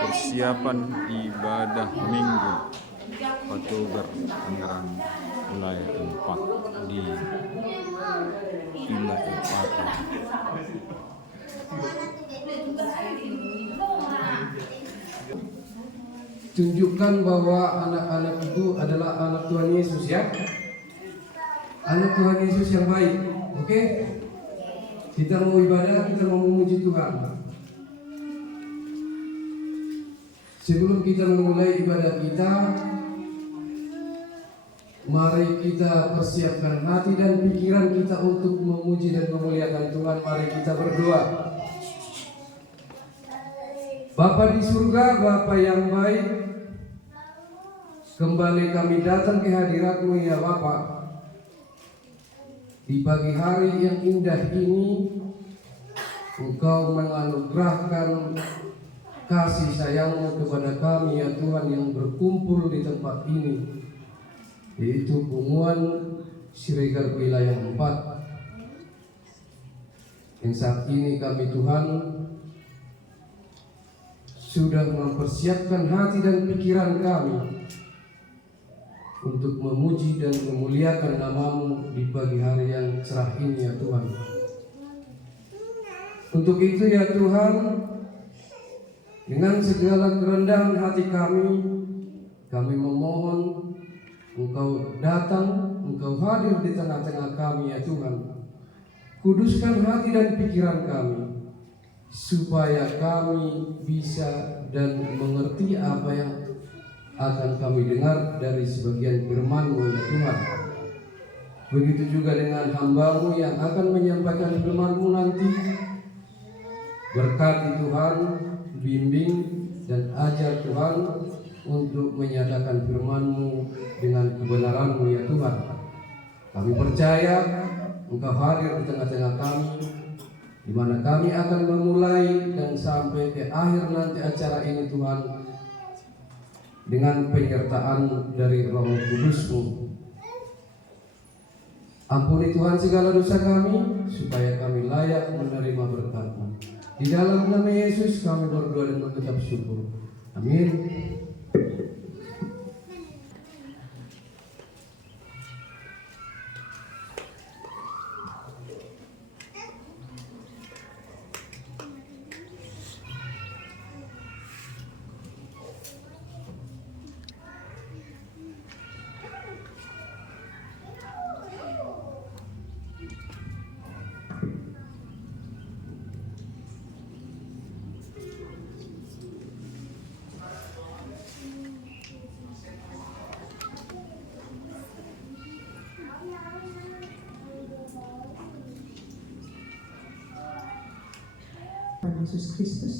Persiapan ibadah Minggu Patogar Tangerang wilayah 4 di Villa El Pato. Tunjukkan bahwa anak-anak itu adalah anak Tuhan Yesus, ya. Anak Tuhan Yesus yang baik. Oke? Kita mau ibadah, kita mau memuji Tuhan. Sebelum kita memulai ibadah kita, mari kita persiapkan hati dan pikiran kita untuk memuji dan memuliakan Tuhan. Mari kita berdoa. Bapa di surga, Bapa yang baik, kembali kami datang ke hadirat-Mu, ya Bapa. Di pagi hari yang indah ini, Engkau menganugerahkan kasih sayang-Mu kepada kami, ya Tuhan, yang berkumpul di tempat ini, yaitu Bunguan Siregar wilayah 4. Yang saat ini kami, Tuhan, sudah mempersiapkan hati dan pikiran kami untuk memuji dan memuliakan nama-Mu di pagi hari yang cerah ini, ya Tuhan. Untuk itu, ya Tuhan, dengan segala kerendahan hati kami memohon Engkau datang, Engkau hadir di tengah-tengah kami, ya Tuhan. Kuduskan hati dan pikiran kami, supaya kami bisa dan mengerti apa yang akan kami dengar dari sebagian firman-Mu, ya Tuhan. Begitu juga dengan hamba-Mu yang akan menyampaikan firman-Mu nanti. Berkati Tuhan, bimbing dan ajar Tuhan untuk menyatakan firman-Mu dengan kebenaran-Mu, ya Tuhan. Kami percaya Engkau hadir di tengah-tengah kami, di mana kami akan memulai dan sampai ke akhir nanti acara ini, Tuhan, dengan penyertaan dari Roh Kudus-Mu. Ampuni Tuhan segala dosa kami, supaya kami layak menerima berkat-Mu. Di dalam nama Yesus kami berdoa dan mengucap syukur. Amin. Yesus Kristus.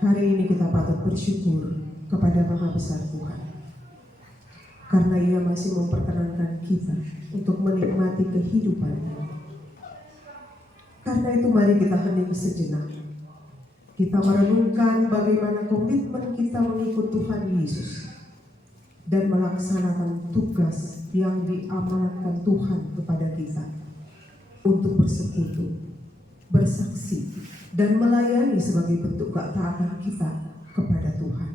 Hari ini kita patut bersyukur kepada Maha Besar Tuhan, karena Ia masih memperkenankan kita untuk menikmati kehidupan. Karena itu mari kita hening sejenak. Kita merenungkan bagaimana komitmen kita mengikut Tuhan Yesus dan melaksanakan tugas yang diamanatkan Tuhan kepada kita untuk bersekutu, bersaksi, dan melayani sebagai bentuk ketaatan kita kepada Tuhan.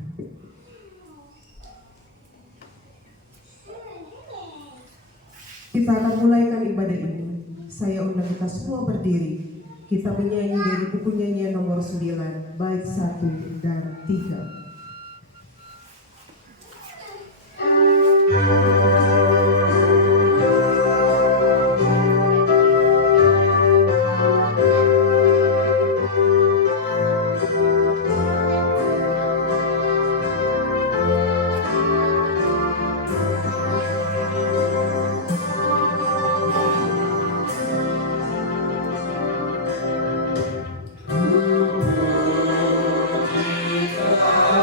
Kita akan mulaikan ibadah ini. Saya undang kita semua berdiri. Kita menyanyi dari buku nyanyian nomor 9, bait 1 dan 3. Tuhan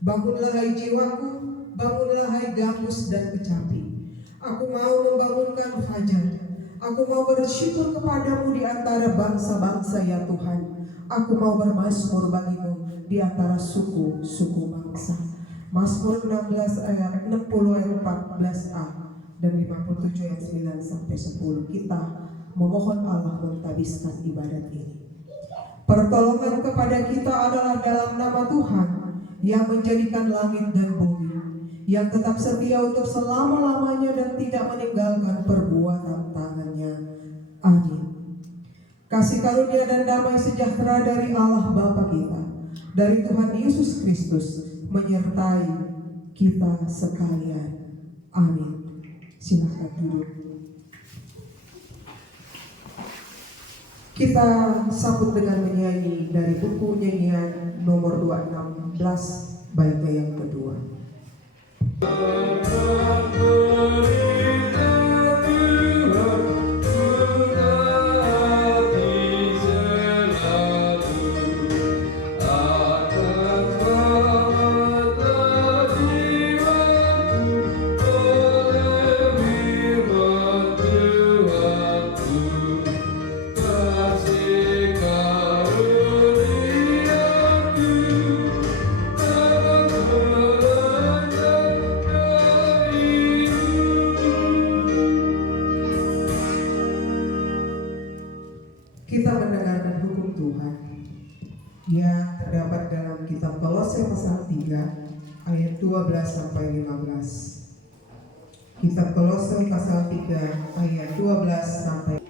Bangunlah hai jiwaku, bangunlah hai gambus dan kecapi. Aku mau membangunkan fajar. Aku mau bersyukur kepadamu di antara bangsa-bangsa ya Tuhan. Aku mau bermazmur bagimu di antara suku-suku bangsa. Mazmur 16 ayat 60 ayat 14a dan 57 ayat 9 sampai 10. Kita memohon Allah mentadbiskan ibadat ini. Pertolongan kepada kita adalah dalam nama Tuhan yang menjadikan langit dan bumi, yang tetap setia untuk selama-lamanya dan tidak meninggalkan perbuatan tangannya. Amin. Kasih karunia dan damai sejahtera dari Allah Bapa kita, dari Tuhan Yesus Kristus, menyertai kita sekalian. Amin. Silakan duduk. Kita sambut dengan menyanyi dari buku nyanyian nomor 216 baitnya yang kedua. Kita mendengarkan hukum Tuhan yang terdapat dalam kitab Kolose pasal 3 ayat 12 sampai 15. Kitab Kolose pasal 3 ayat 12 sampai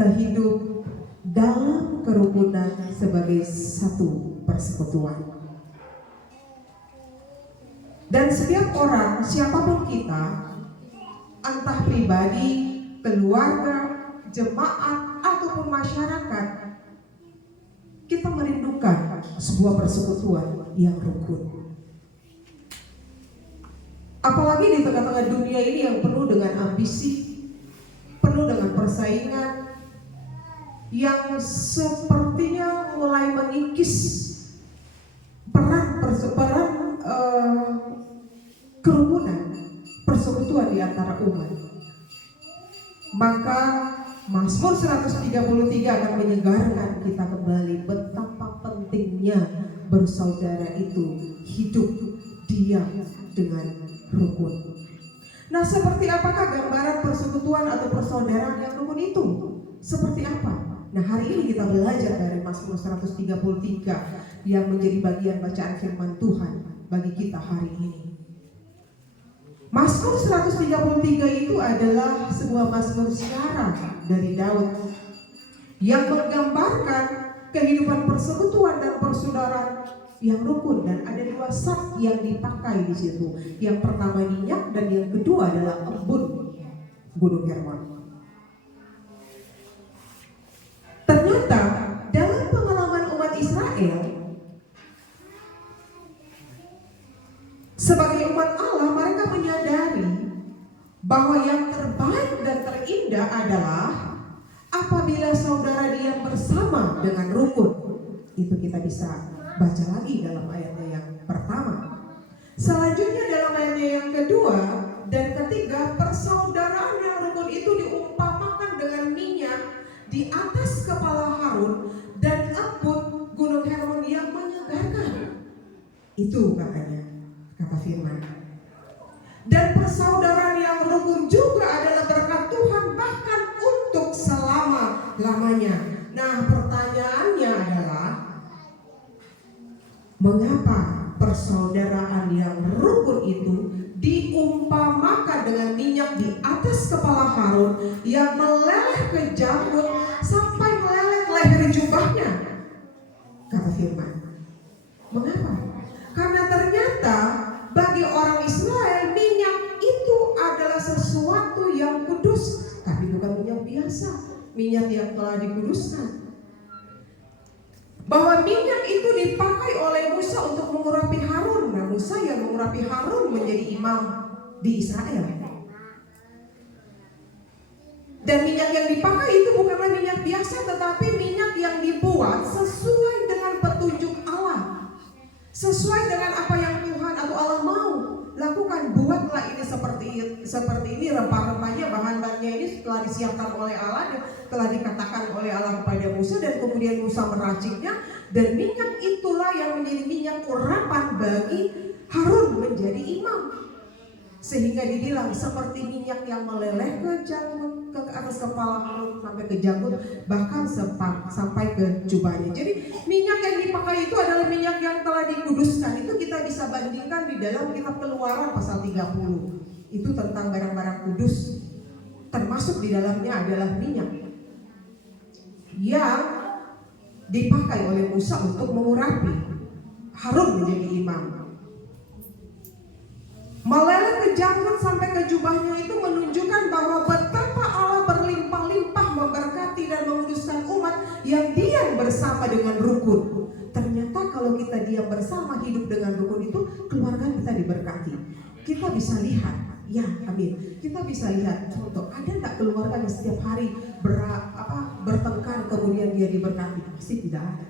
kita hidup dalam kerukunan sebagai satu persekutuan. Dan setiap orang, siapapun kita, entah pribadi, keluarga, jemaat, ataupun masyarakat, kita merindukan sebuah persekutuan yang rukun. Apalagi di tengah-tengah dunia ini yang penuh dengan ambisi, penuh dengan persaingan, yang sepertinya mulai mengikis peran kerukunan, persekutuan di antara umat. Maka Mazmur 133 akan menyegarkan kita kembali betapa pentingnya bersaudara itu hidup diam dengan rukun. Nah, seperti apakah gambaran persekutuan atau persaudaraan yang rukun itu? Seperti apa? Nah, hari ini kita belajar dari Mazmur 133 yang menjadi bagian bacaan firman Tuhan bagi kita hari ini. Mazmur 133 itu adalah sebuah mazmur syarat dari Daud yang menggambarkan kehidupan persekutuan dan persaudaraan yang rukun, dan ada dua zat yang dipakai di situ. Yang pertama minyak dan yang kedua adalah embun Gunung Hermon. Ternyata dalam pengalaman umat Israel sebagai umat Allah, mereka menyadari bahwa yang terbaik dan terindah adalah apabila saudara diam bersama dengan rukun. Itu kita bisa baca lagi dalam ayatnya yang pertama. Selanjutnya dalam ayatnya yang kedua dan ketiga, persaudaraan yang rukun itu diumpamakan dengan minyak di atas kepala Harun dan embun Gunung Hermon yang menyegarkan. Itu katanya, kata firman. Dan persaudaraan yang rukun juga adalah berkat Tuhan bahkan untuk selama-lamanya. Nah, pertanyaannya adalah, mengapa persaudaraan yang rukun itu diumpamakan dengan minyak di atas kepala Harun yang meleleh ke janggut sampai meleleh leher jubahnya? Kata firman. Mengapa? Karena ternyata bagi orang Israel minyak itu adalah sesuatu yang kudus, tapi bukan minyak biasa, minyak yang telah dikuduskan. Bahwa minyak itu dipakai oleh Musa untuk mengurapi Harun. Nah, Musa yang mengurapi Harun menjadi imam di Israel. Dan minyak yang dipakai itu bukanlah minyak biasa, tetapi minyak yang dibuat sesuai dengan petunjuk Allah, sesuai dengan apa yang Tuhan atau Allah mau lakukan. Buatlah ini seperti ini, rempah-rempahnya, bahan-bahannya ini telah disiapkan oleh Allah, telah dikatakan oleh Allah kepada Musa, dan kemudian Musa meraciknya, dan minyak itulah yang menjadi minyak urapan bagi Harun menjadi imam. Sehingga dibilang seperti minyak yang meleleh ke janggut, ke atas kepala Harun sampai ke janggut, bahkan sampai ke jubahnya. Jadi minyak yang dipakai itu adalah minyak yang telah dikuduskan. Itu kita bisa bandingkan di dalam kitab Keluaran pasal 30. Itu tentang barang-barang kudus. Termasuk di dalamnya adalah minyak yang dipakai oleh Musa untuk mengurapi Harun menjadi imam. Meleleh ke janggut sampai ke jubahnya itu menunjukkan bahwa betapa Allah berlimpah-limpah memberkati dan menguduskan umat yang diam bersama dengan rukun. Ternyata kalau kita diam bersama, hidup dengan rukun itu, keluarga kita diberkati. Kita bisa lihat, ya amin, kita bisa lihat contoh, ada tak keluarga yang setiap hari bertengkar kemudian dia diberkati? Pasti tidak ada.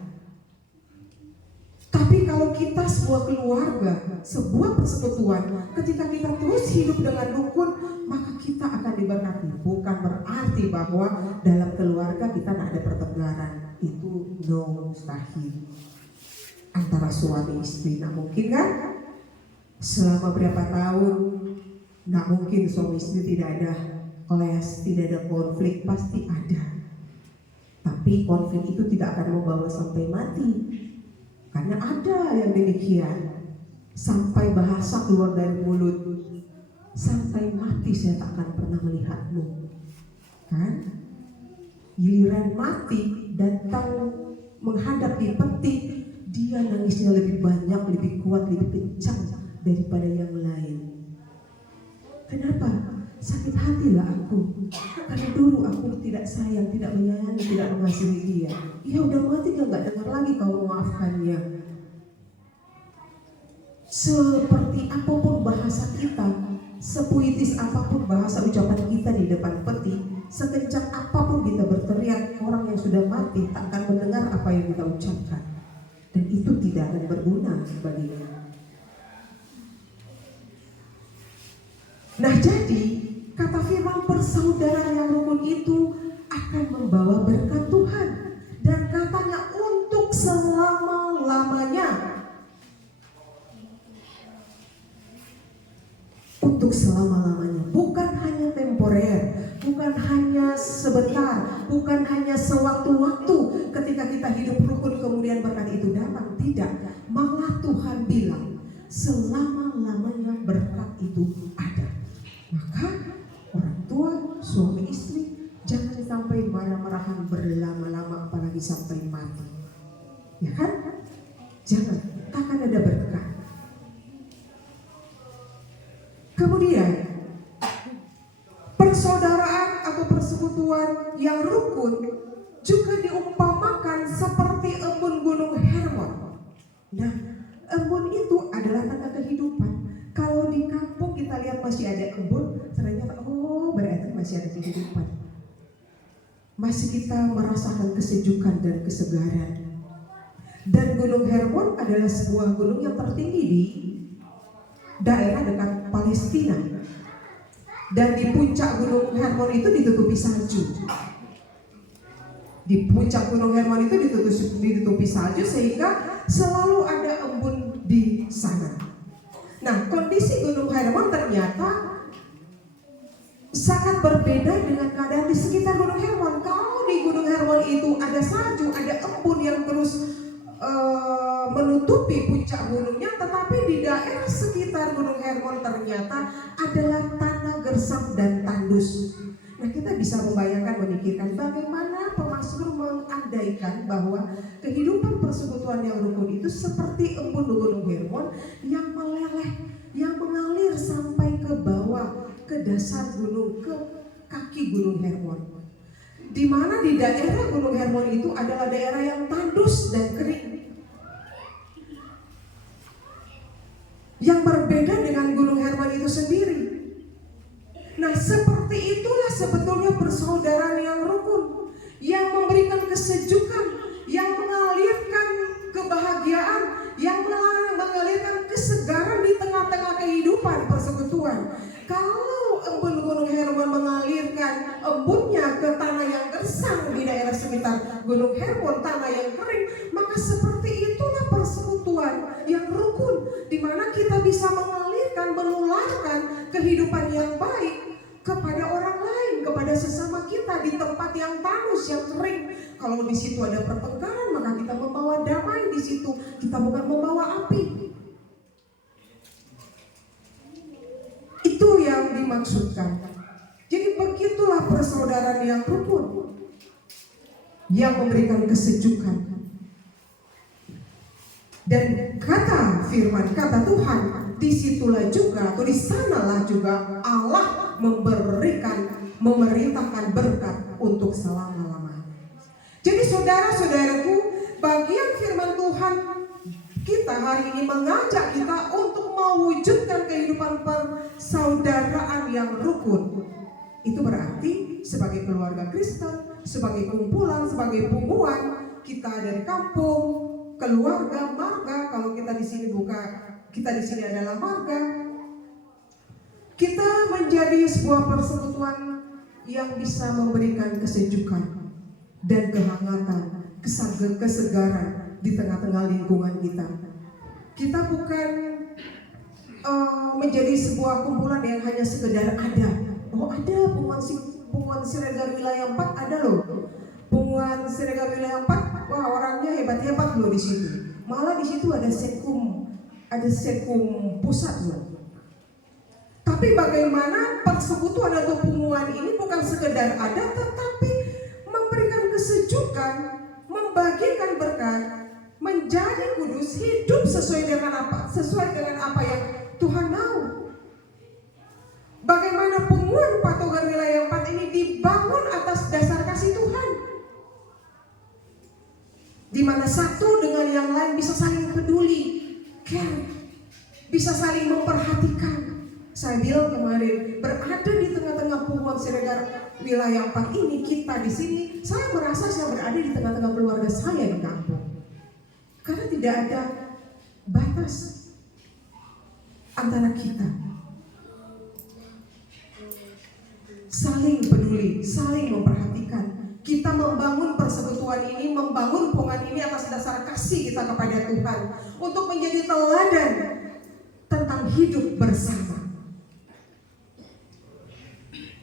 Tapi kalau kita sebuah keluarga, sebuah persekutuan, ketika kita terus hidup dengan rukun, maka kita akan diberkati. Bukan berarti bahwa dalam keluarga kita tidak ada pertengkaran. Itu mustahil. Antara suami istri, tidak mungkin kan? Selama berapa tahun, tidak mungkin suami istri tidak ada clash, tidak ada konflik, pasti ada. Tapi konflik itu tidak akan membawa sampai mati. Karena ada yang demikian, sampai bahasa keluar dari mulut, sampai mati saya tak akan pernah melihatmu, kan? Giliran mati datang menghadap di peti, dia nangisnya lebih banyak, lebih kuat, lebih kencang daripada yang lain. Kenapa? Sakit hatilah aku, karena dulu aku tidak sayang, tidak menyayangi, tidak mengasihi dia. Dia udah mati, dia nggak dengar lagi kau memaafkannya. Seperti apapun bahasa kita, sepuitis apapun bahasa ucapan kita di depan peti, sekencang apapun kita berteriak, orang yang sudah mati tak akan mendengar apa yang kita ucapkan, dan itu tidak akan berguna baginya. Nah, jadi kata firman persaudaraan yang rukun itu akan membawa berkat Tuhan, dan katanya untuk selama-lamanya. Untuk selama-lamanya, bukan hanya temporer, bukan hanya sebentar, bukan hanya sewaktu-waktu ketika kita hidup rukun kemudian berkat itu datang. Tidak, malah Tuhan bilang selama-lamanya berkat itu ada. Maka orang tua, suami istri, jangan sampai marah-marahan berlama-lama, apalagi sampai mati. Ya kan? Jangan, akan ada berkat. Kemudian persaudaraan atau persekutuan yang rukun juga diumpamakan seperti embun Gunung Hermon. Nah, embun itu adalah tanda kehidupan. Kalau di kampung kita lihat masih ada embun, ternyata berarti masih ada kehidupan. Masih kita merasakan kesejukan dan kesegaran. Dan Gunung Hermon adalah sebuah gunung yang tertinggi di daerah dekat Palestina, dan di puncak Gunung Hermon itu ditutupi salju. Di puncak Gunung Hermon itu ditutupi salju sehingga selalu ada embun di sana. Nah, kondisi Gunung Hermon ternyata sangat berbeda dengan keadaan di sekitar Gunung Hermon. Kalau di Gunung Hermon itu ada salju, ada embun yang terus menutupi puncak gunungnya, tetapi di daerah sekitar Gunung Hermon ternyata adalah tanah gersang dan tandus. Nah, kita bisa membayangkan, memikirkan bagaimana pemazmur mengandaikan bahwa kehidupan persekutuan yang rukun itu seperti embun Gunung Hermon yang meleleh, yang mengalir sampai ke bawah, ke dasar gunung, ke kaki Gunung Hermon. Di mana di daerah Gunung Hermon itu adalah daerah yang tandus dan kering, yang berbeda dengan Gunung Hermon itu sendiri. Nah, seperti itulah sebetulnya persaudaraan yang rukun, yang memberikan kesejukan, yang mengalirkan kebahagiaan, yang mengalirkan kesegaran di tengah-tengah kehidupan persekutuan. Kalau embun Gunung Hermon mengalirkan embunnya ke tanah yang gersang di daerah sekitar Gunung Hermon, tanah yang kering, maka seperti itulah persekutuan yang rukun, di mana kita bisa mengalirkan, menularkan kehidupan yang baik kepada orang lain, kepada sesama kita di tempat yang tandus, yang kering. Kalau di situ ada pertengkaran, maka kita membawa damai di situ. Kita bukan membawa api. Itu yang dimaksudkan. Jadi begitulah persaudaraan yang rukun, yang memberikan kesejukan. Dan kata firman, kata Tuhan, disitulah juga atau di sanalah juga Allah memerintahkan berkat untuk selama-lamanya. Jadi saudara-saudaraku, bagian firman Tuhan kita hari ini mengajak kita untuk mewujudkan kehidupan persaudaraan yang rukun. Itu berarti sebagai keluarga Kristen, sebagai kumpulan, sebagai pumuan, kita dari kampung, keluarga, marga. Kalau kita di sini kita di sini adalah marga. Kita menjadi sebuah persekutuan yang bisa memberikan kesejukan dan kehangatan, kesegaran di tengah-tengah lingkungan kita. Kita bukan menjadi sebuah kumpulan yang hanya sekedar ada. Oh, ada Punguan Siregar Wilayah 4 ada loh. Punguan Siregar Wilayah 4, wah orangnya hebat-hebat loh di situ. Malah di situ ada sekum pusat loh. Tapi bagaimana persekutuan atau punguan ini bukan sekedar ada, tetapi memberikan kesejukan, membagikan berkat, menjadi kudus, hidup sesuai dengan apa yang Tuhan mau. Bagaimana Punguan Patogar Wilayah 4 ini dibangun atas dasar kasih Tuhan, di mana satu dengan yang lain bisa saling peduli, care, bisa saling memperhatikan. Saya bilang kemarin, berada di tengah-tengah Punguan Siregar Wilayah 4 ini, kita di sini, saya merasa saya berada di tengah-tengah keluarga saya di kampung. Karena tidak ada batas antara kita. Saling peduli, saling memperhatikan. Kita membangun persekutuan ini, membangun Punguan ini atas dasar kasih kita kepada Tuhan, untuk menjadi teladan tentang hidup bersama.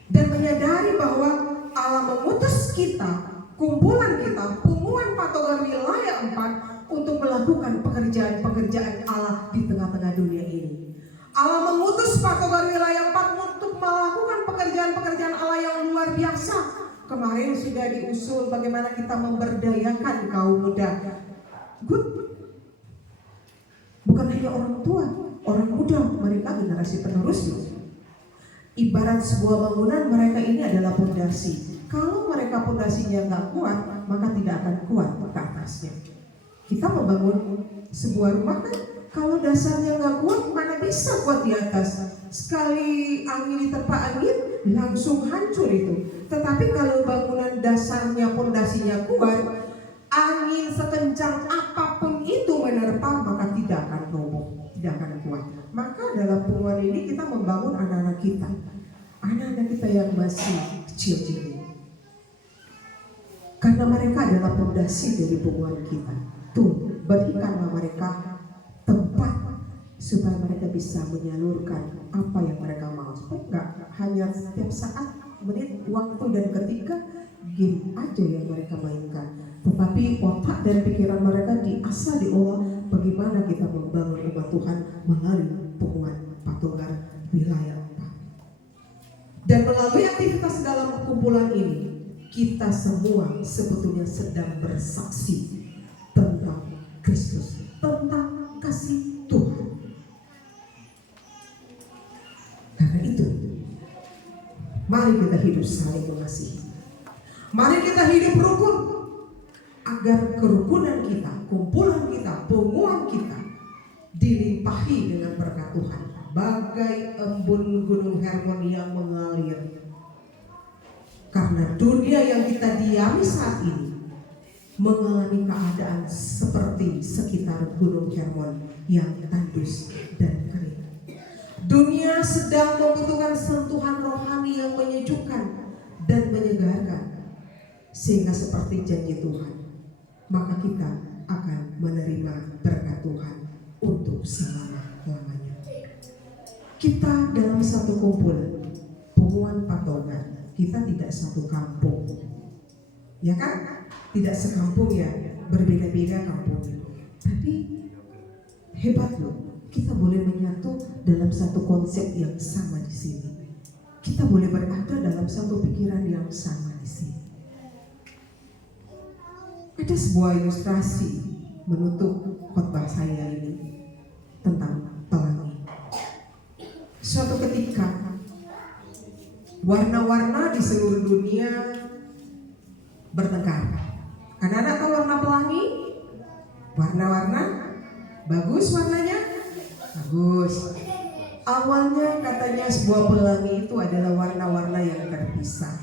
Dan menyadari bahwa Allah mengutus kita, kumpulan kita, Punguan Patogar Wilayah 4, untuk melakukan pekerjaan-pekerjaan Allah di tengah-tengah dunia ini. Allah mengutus Patogar Wilayah 4 untuk melakukan pekerjaan-pekerjaan Allah yang luar biasa. Kemarin sudah diusul bagaimana kita memberdayakan kaum muda. Good. Bukan hanya orang tua, orang muda, mereka generasi penerus. Ibarat sebuah bangunan, mereka ini adalah pondasi. Kalau mereka pondasinya nggak kuat, maka tidak akan kuat ke atasnya. Kita membangun sebuah rumah kan, kalau dasarnya nggak kuat, mana bisa kuat di atas? Sekali angin diterpa angin, langsung hancur itu. Tetapi kalau bangunan dasarnya, pondasinya kuat, angin sekencang apapun itu menerpa, maka tidak akan roboh, tidak akan kuat. Maka dalam Punguan ini kita membangun anak-anak kita, anak-anak kita yang masih kecil-kecil. Karena mereka adalah pondasi dari Punguan kita. Tuh, berikanlah mereka tempat supaya mereka bisa menyalurkan apa yang mereka mau. Supaya enggak hanya setiap saat, menit, waktu dan ketika game aja yang mereka mainkan, tetapi otak dan pikiran mereka diasah, diolah bagaimana kita membangun umat Tuhan melalui Punguan Patogar Wilayah 4. Dan melalui aktivitas dalam kumpulan ini, kita semua sebetulnya sedang bersaksi tentang Kristus, tentang kasih Tuhan. Karena itu, mari kita hidup saling mengasihi. Mari kita hidup rukun, agar kerukunan kita, kumpulan kita, Punguan kita dilimpahi dengan berkat Tuhan, bagai embun Gunung Hermon yang mengalir. Karena dunia yang kita diami saat ini mengalami keadaan seperti sekitar Gunung Hermon yang tandus dan kering. Dunia sedang membutuhkan sentuhan rohani yang menyejukkan dan menyegarkan, sehingga seperti janji Tuhan, maka kita akan menerima berkat Tuhan untuk selama-lamanya. Kita dalam satu kumpulan Punguan Patogar, kita tidak satu kampung, ya kan? Tidak sekampung ya, berbeda-beda kampungnya. Tapi hebat loh, kita boleh menyatu dalam satu konsep yang sama di sini. Kita boleh berada dalam satu pikiran yang sama di sini. Ada sebuah ilustrasi menutup khotbah saya ini tentang pelangi. Suatu ketika, warna-warna di seluruh dunia bertengkar. Anak-anak tahu warna pelangi? Warna-warna bagus, warnanya bagus. Awalnya katanya sebuah pelangi itu adalah warna-warna yang terpisah,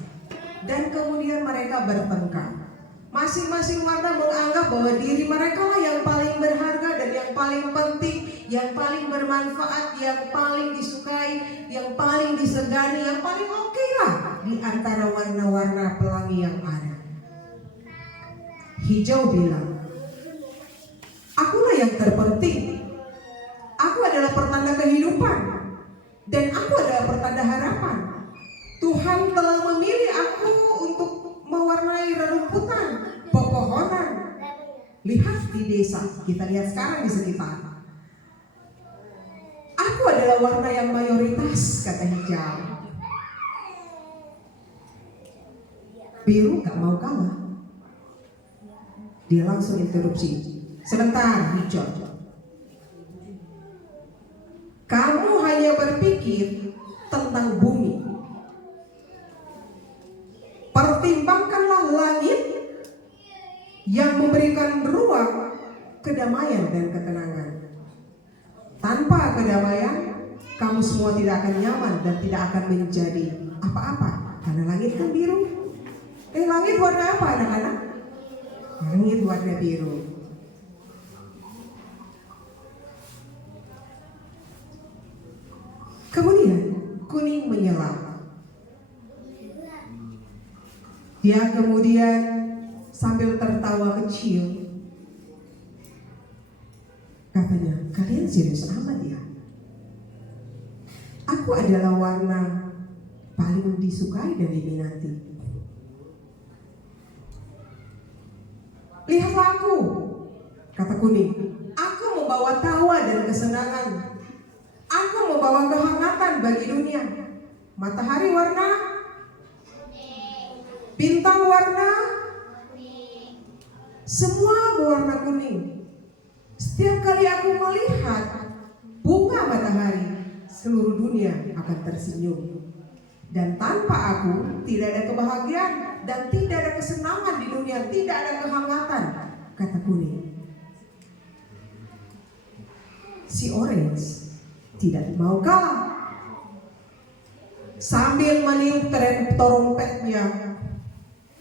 dan kemudian mereka bertengkar. Masing-masing warna menganggap bahwa diri mereka lah yang paling berharga dan yang paling penting, yang paling bermanfaat, yang paling disukai, yang paling disegani, yang paling oke lah di antara warna-warna pelangi yang ada. Hijau bilang, akulah yang terpenting. Aku adalah pertanda kehidupan, dan aku adalah pertanda harapan. Tuhan telah memilih aku untuk mewarnai rerumputan, pepohonan. Lihat di desa, kita lihat sekarang di sekitar. Aku adalah warna yang mayoritas, kata hijau. Biru gak mau kalah. Dia langsung interupsi. Sebentar, Hijau. Kamu hanya berpikir tentang bumi. Pertimbangkanlah langit yang memberikan ruang kedamaian dan ketenangan. Tanpa kedamaian, kamu semua tidak akan nyaman dan tidak akan menjadi apa-apa. Karena langit kan biru. Langit warna apa anak-anak? Langit warna biru. Kemudian kuning menyala. Dia kemudian sambil tertawa kecil katanya, kalian serius amat ya? Aku adalah warna paling disukai dan diminati. Lihatlah aku, kata kuning. Aku membawa tawa dan kesenangan. Aku membawa kehangatan bagi dunia. Matahari warna, bintang warna, semua berwarna kuning. Setiap kali aku melihat bunga matahari, seluruh dunia akan tersenyum. Dan tanpa aku tidak ada kebahagiaan dan tidak ada kesenangan di dunia, tidak ada kehangatan, kata kuning. Si orange tidak mau kalah. Sambil meniup trompetnya,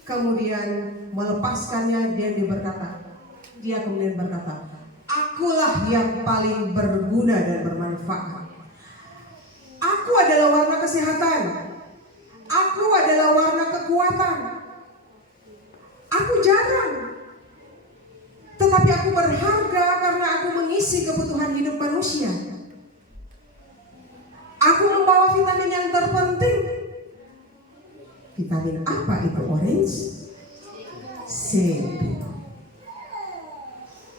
kemudian melepaskannya, dia kemudian berkata, akulah yang paling berguna dan bermanfaat. Aku adalah warna kesehatan. Aku adalah warna kekuatan. Aku jarang, tetapi aku berharga karena aku mengisi kebutuhan hidup manusia. Aku membawa vitamin yang terpenting. Vitamin apa itu orange? C.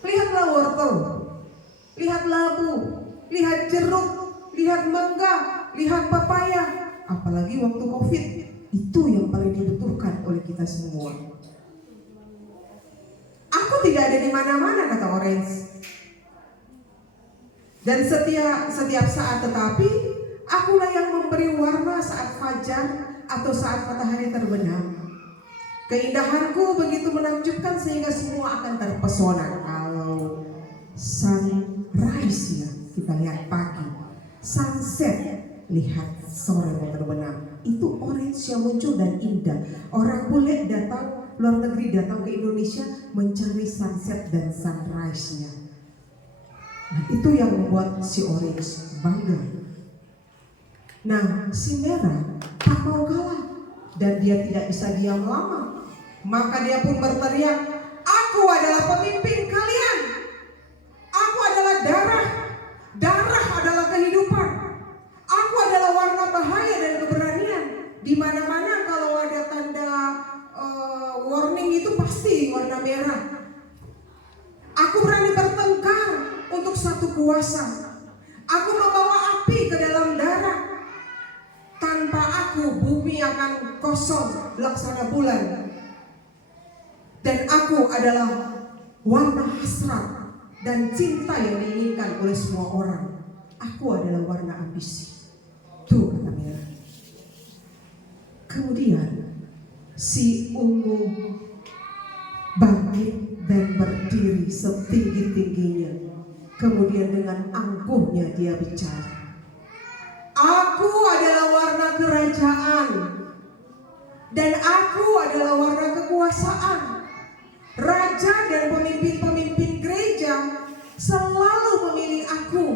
Lihatlah wortel, lihat labu, lihat jeruk, lihat mangga, lihat papaya. Apalagi waktu COVID, itu yang paling dibutuhkan oleh kita semua. Aku tidak ada di mana-mana, kata orange. Dan setiap saat, tetapi akulah yang memberi warna saat fajar atau saat matahari terbenam. Keindahanku begitu menakjubkan sehingga semua akan terpesona. Kalau sunrise ya, kita lihat pagi. Sunset, lihat sore mau terbenam. Itu orange yang muncul dan indah. Orang bule datang, luar negeri datang ke Indonesia mencari sunset dan sunrise-nya. Nah, itu yang membuat si orange bangga. Nah, si merah tak mau kalah dan dia tidak bisa diam lama. Maka dia pun berteriak, aku adalah pemimpin kalian. Aku adalah darah. Darah adalah kehidupan. Aku adalah warna bahaya dan keberanian. Di mana-mana kalau ada tanda warning itu pasti warna merah. Aku berani bertengkar untuk satu kuasa. Aku membawa api ke dalam darah. Tanpa aku bumi akan kosong laksana bulan. Dan aku adalah warna hasrat dan cinta yang diinginkan oleh semua orang. Aku adalah warna ambisi. Tuh kata merah. Kemudian si ungu bangkit dan berdiri setinggi-tingginya. Kemudian dengan angkuhnya dia bicara. Aku adalah warna kerajaan. Dan aku adalah warna kekuasaan. Raja dan pemimpin-pemimpin gereja selalu memilih aku.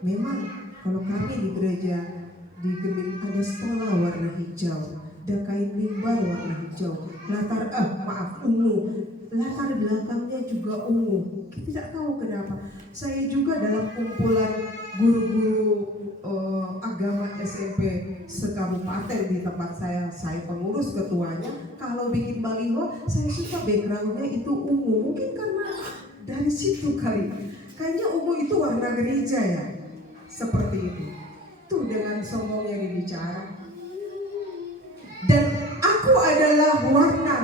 Memang kalau kami di gereja di Gemim ada stola warna hijau dan kain mimbar warna hijau. Ungu. Latar belakangnya juga ungu. Kita tidak tahu kenapa. Saya juga dalam kumpulan guru-guru agama SMP sekabupaten di tempat saya pengurus ketuanya. Kalau bikin baliho, saya suka backgroundnya itu ungu. Mungkin karena dari situ kali. Kayaknya ungu itu warna gereja ya. Seperti itu. Tuh dengan sombongnya dibicara. Dan aku adalah warna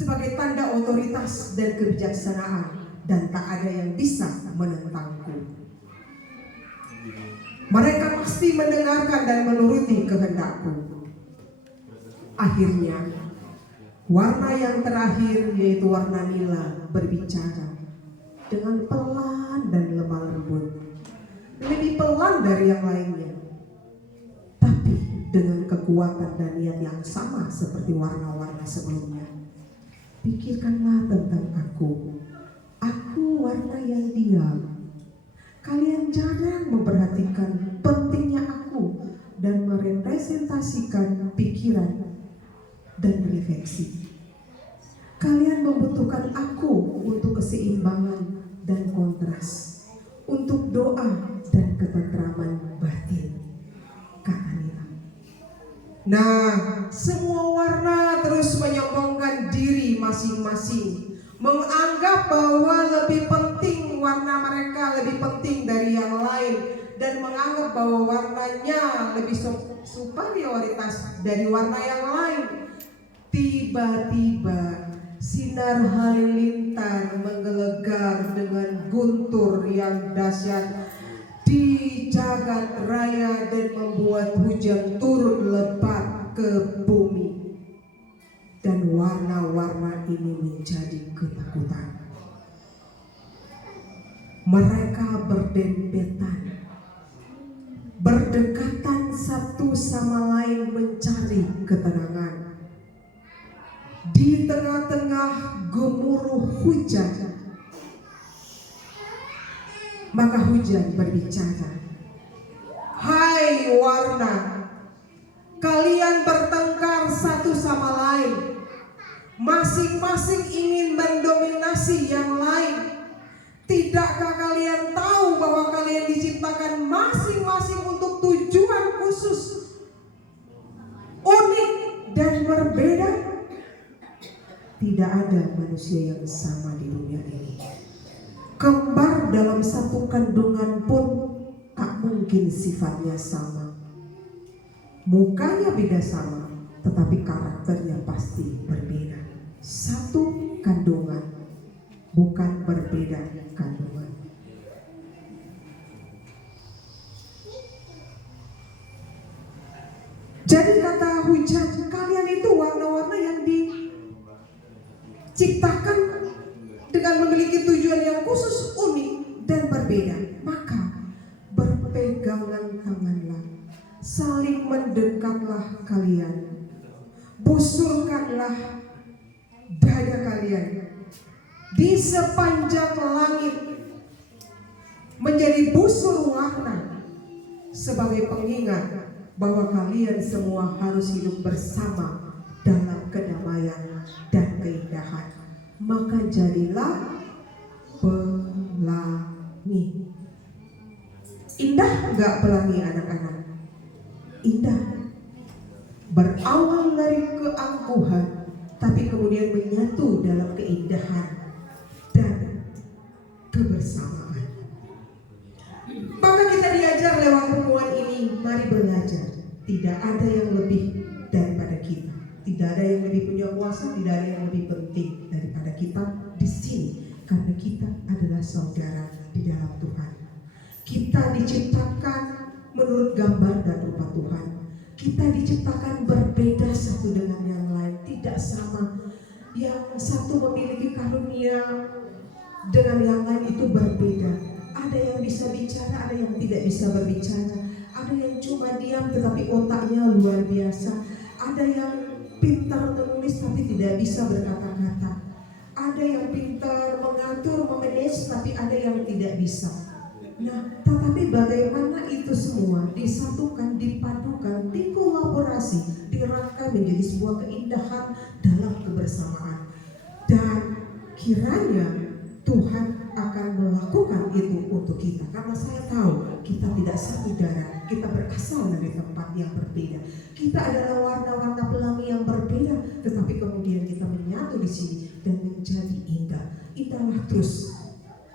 sebagai tanda otoritas dan kebijaksanaan, dan tak ada yang bisa menentangku. Mereka pasti mendengarkan dan menuruti kehendakku. Akhirnya, warna yang terakhir yaitu warna nila berbicara dengan pelan dan lemah lembut, lebih pelan dari yang lainnya, tapi dengan kekuatan dan niat yang sama seperti warna-warna sebelumnya. Pikirkanlah tentang aku warna yang diam. Kalian jarang memperhatikan pentingnya aku dan merepresentasikan pikiran dan refleksi. Kalian membutuhkan aku untuk keseimbangan dan kontras, untuk doa dan ketentraman batin, kata Nila. Nah, semua warna terus menyombongkan diri masing-masing, menganggap bahwa lebih penting warna mereka lebih penting dari yang lain, dan menganggap bahwa warnanya lebih superioritas dari warna yang lain. Tiba-tiba sinar halilintar menggelegar dengan guntur yang dahsyat di jagat raya dan membuat hujan turun lebat ke bumi. Dan warna-warna ini menjadi ketakutan. Mereka berdempetan, berdekatan satu sama lain mencari ketenangan. Di tengah-tengah gemuruh hujan, maka hujan berbicara. Hai warna, kalian bertengkar satu sama lain. Masing-masing ingin mendominasi yang lain. Tidakkah kalian tahu bahwa kalian diciptakan masing-masing untuk tujuan khusus, unik dan berbeda? Tidak ada manusia yang sama di dunia ini. Kembar dalam satu kandungan pun tak mungkin sifatnya sama. Mukanya beda sama, tetapi karakternya pasti berbeda. Satu kandungan, bukan berbeda kandungan. Jadi kata hujan, kalian itu warna-warna yang diciptakan dengan memiliki tujuan yang khusus, unik dan berbeda. Maka berpegangan tanganlah, saling mendekatlah kalian, busurkanlah dada kalian di sepanjang langit menjadi busur warna, sebagai pengingat bahwa kalian semua harus hidup bersama dalam kedamaian dan keindahan. Maka jadilah pelangi. Indah enggak pelangi anak-anak? Indah. Berawal dari keangkuhan, tapi kemudian menyatu dalam keindahan dan kebersamaan. Maka kita diajar lewat pertemuan ini, mari belajar. Tidak ada yang lebih daripada kita. Tidak ada yang lebih punya kuasa, tidak ada yang lebih penting daripada kita di sini. Karena kita adalah saudara di dalam Tuhan. Kita diciptakan menurut gambar dan rupa Tuhan. Kita diciptakan berbeda satu dengan yang lain, tidak sama. Yang satu memiliki karunia dengan yang lain itu berbeda. Ada yang bisa bicara, ada yang tidak bisa berbicara. Ada yang cuma diam tetapi otaknya luar biasa. Ada yang pintar menulis tapi tidak bisa berkata-kata. Ada yang pintar mengatur, memanage, tapi ada yang tidak bisa. Nah, tetapi bagaimana itu semua disatukan, dipadukan, dikolaborasi, dirangkai menjadi sebuah keindahan dalam kebersamaan. Dan kiranya Tuhan akan melakukan itu untuk kita. Karena saya tahu kita tidak satu darah, kita berasal dari tempat yang berbeda. Kita adalah warna-warna pelangi yang berbeda, tetapi kemudian kita menyatu di sini dan menjadi indah. Indahlah terus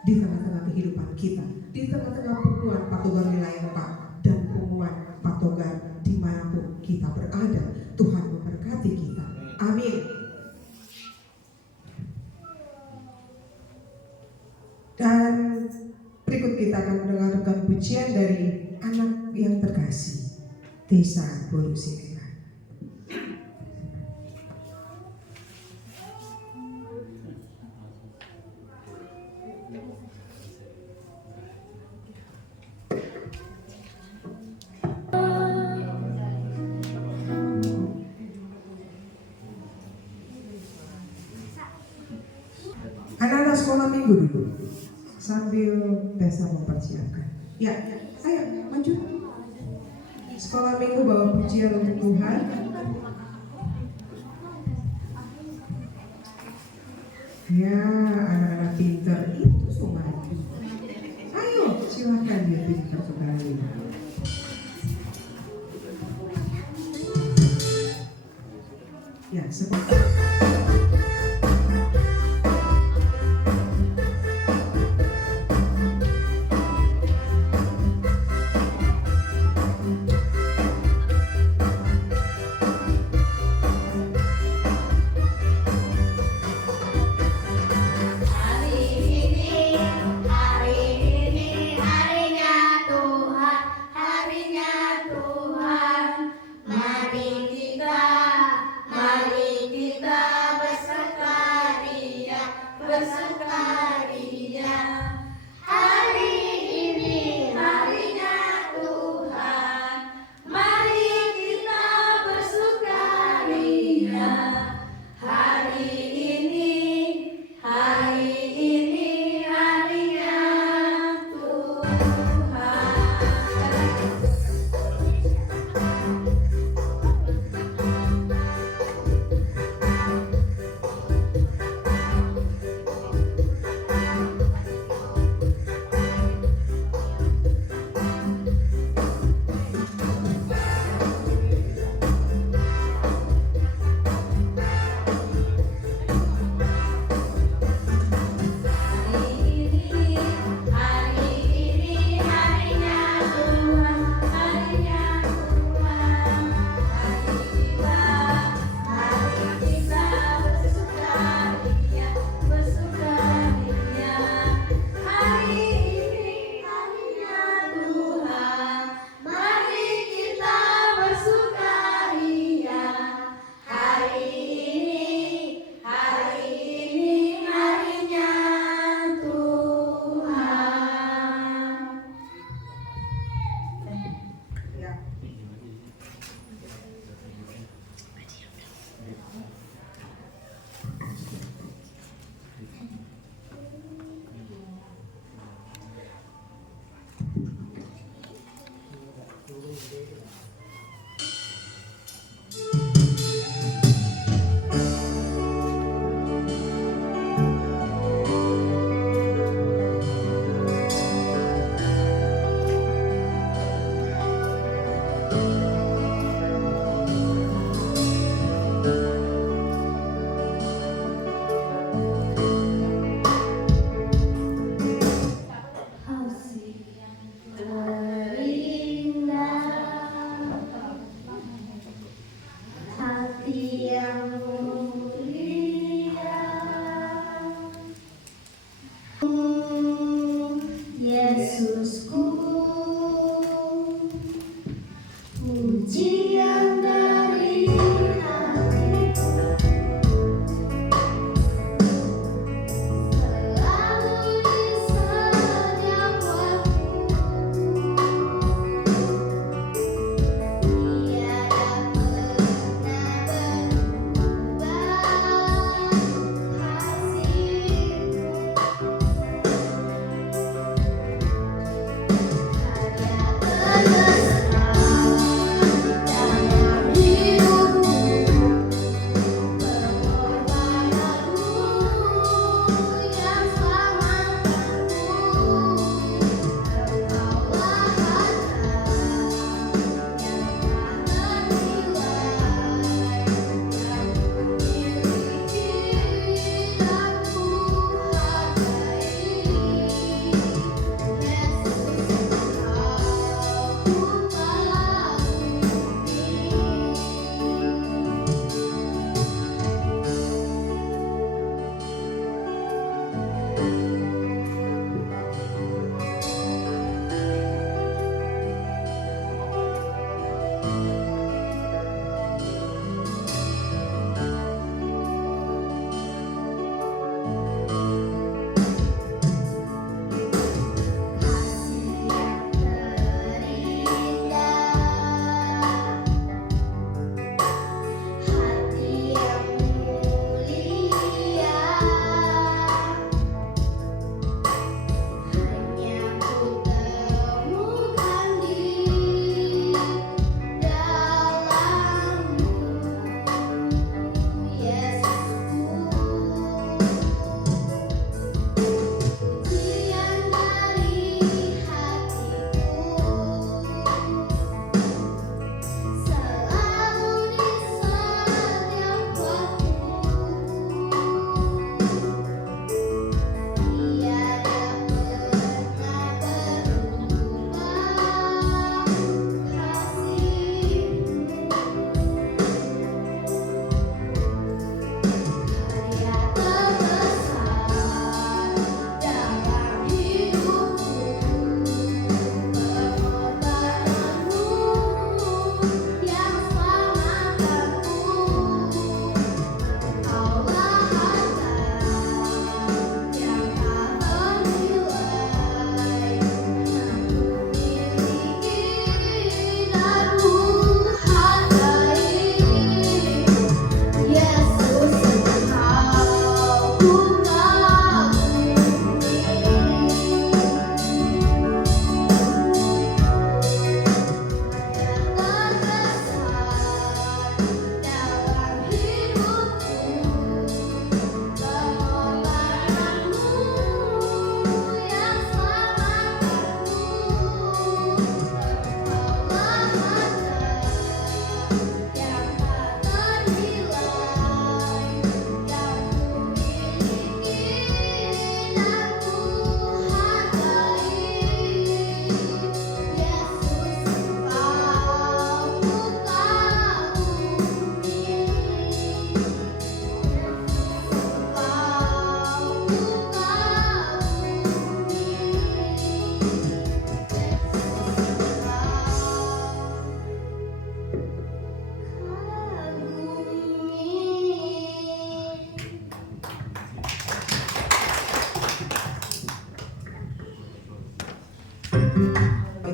di tengah-tengah kehidupan kita, di tengah-tengah pengumuman Patogar Wilayah 4 dan pengumuman Patogar dimanapun kita berada. Tuhan memberkati kita. Amin. persembahkan pujian dari anak yang terkasih, Tessa Borusirela. Anak-anak sekolah minggu dulu sambil Tessa mempersiapkan. Ya, ayo maju. Sekolah minggu bawa pujian untuk Tuhan. Ya, anak-anak pintar itu Sumadi. Ayo, silakan dia pintar sekali. Ya, seperti Mari kita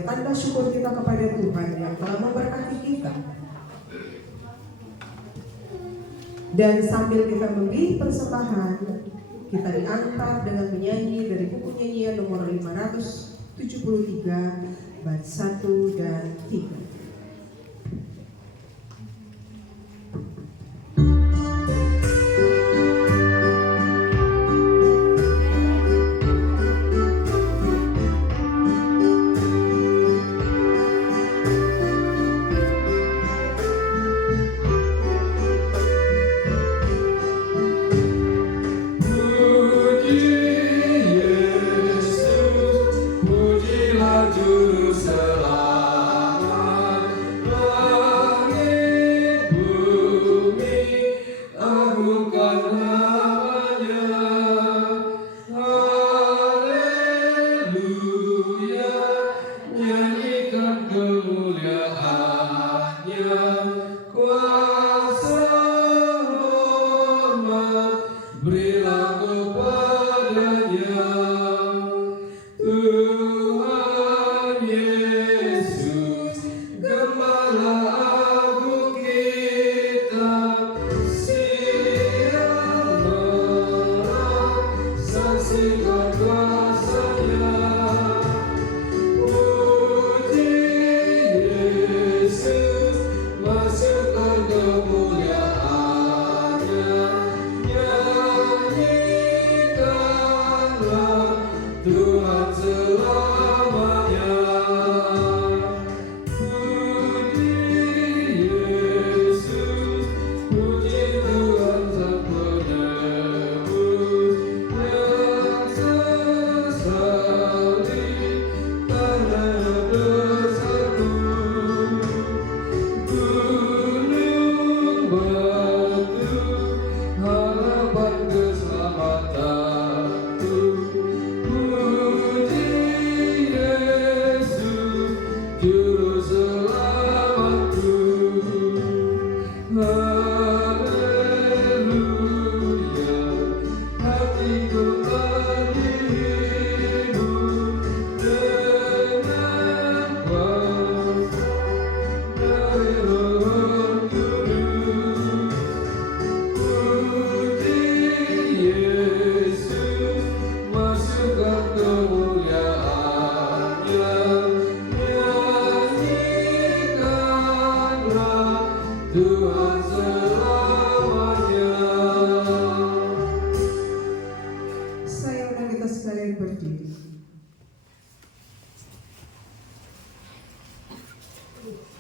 Tanda syukur kita kepada Tuhan yang telah memberkati kita. Dan sambil kita memberi persembahan, kita diangkat dengan menyanyi dari buku nyanyian nomor 573 bait 1 dan 3.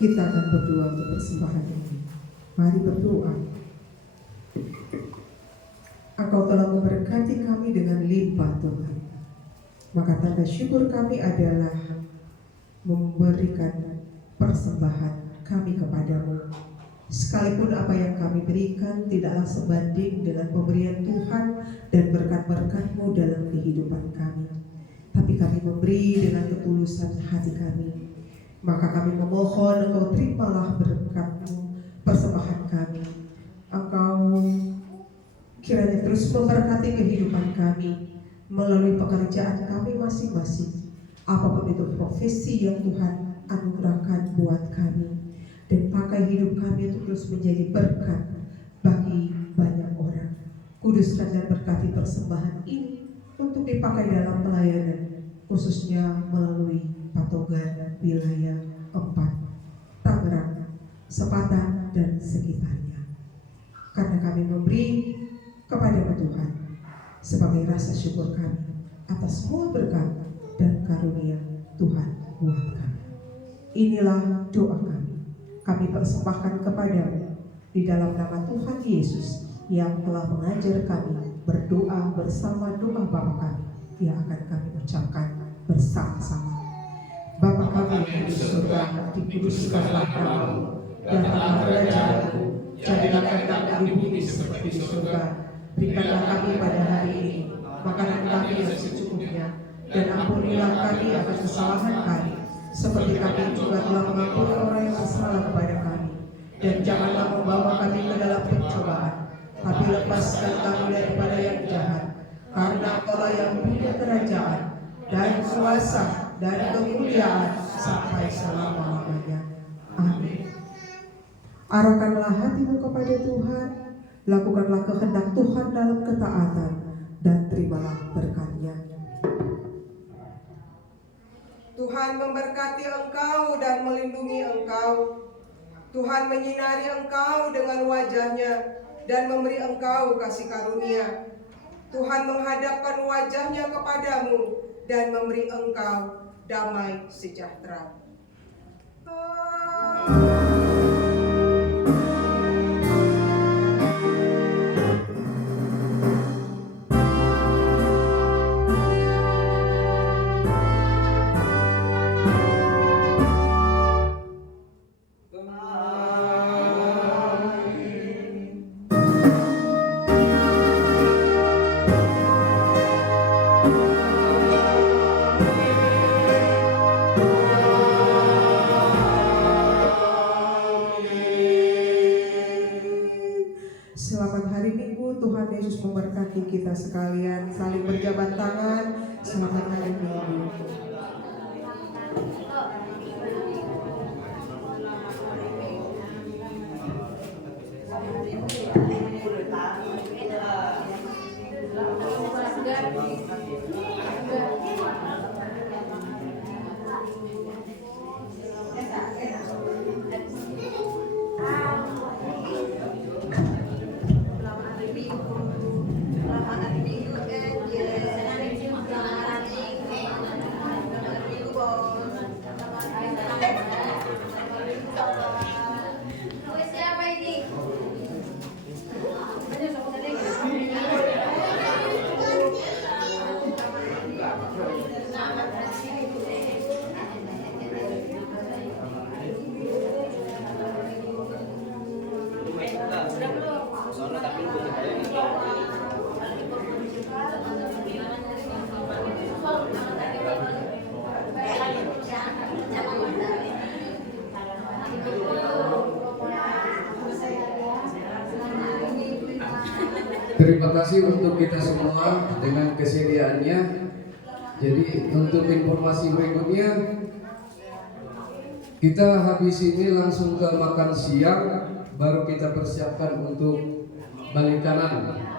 Kita akan berdoa untuk persembahan ini. Mari berdoa. Engkau telah memberkati kami dengan limpah Tuhan. Maka tanda syukur kami adalah memberikan persembahan kami kepadamu. Sekalipun apa yang kami berikan tidaklah sebanding dengan pemberian Tuhan dan berkat-berkat-Mu dalam kehidupan kami. Tapi kami memberi dengan ketulusan hati kami. Maka kami memohon Engkau terimalah berkat-Mu, persembahan kami. Engkau kiranya terus memberkati kehidupan kami melalui pekerjaan kami masing-masing. Apapun itu profesi yang Tuhan anugerahkan buat kami. Dan pakai hidup kami untuk terus menjadi berkat bagi banyak orang. Kuduskan dan berkati persembahan ini untuk dipakai dalam pelayanan, khususnya melalui Patogar wilayah 4, Tangerang, Sepatan, dan sekitarnya. Karena kami memberi kepada Tuhan sebagai rasa syukur kami atas semua berkat dan karunia Tuhan buat kami. Inilah doa kami. Kami persembahkan kepadamu di dalam nama Tuhan Yesus yang telah mengajar kami berdoa bersama doa Bapa kami yang akan kami ucapkan bersama-sama. Bapa kami yang di surga, dikuduskanlah namamu, datanglah kerajaanmu, jadilah kehendakmu di bumi seperti di surga. Berikanlah kami pada hari ini makanan kami yang secukupnya, dan ampunilah kami akan kesalahan kami, seperti kami juga telah mengampuni orang yang bersalah kepada kami. Dan janganlah membawa kami ke dalam pencobaan, tapi lepaskan kami daripada yang jahat. Karena Engkau yang punya kerajaan dan kuasa dan kemuliaan sampai selama-lamanya. Amin. Arahkanlah hatimu kepada Tuhan, lakukanlah kehendak Tuhan dalam ketaatan, dan terimalah berkat-Nya. Tuhan memberkati engkau dan melindungi engkau. Tuhan menyinari engkau dengan wajah-Nya dan memberi engkau kasih karunia. Tuhan menghadapkan wajah-Nya kepadamu dan memberi engkau damai sejahtera. Selamat hari Minggu, Tuhan Yesus memberkati kita sekalian. Saling berjabat tangan. Selamat hari Minggu. Terima kasih untuk kita semua dengan kesediaannya. Jadi untuk informasi berikutnya, kita habis ini langsung ke makan siang, baru kita persiapkan untuk balik kanan.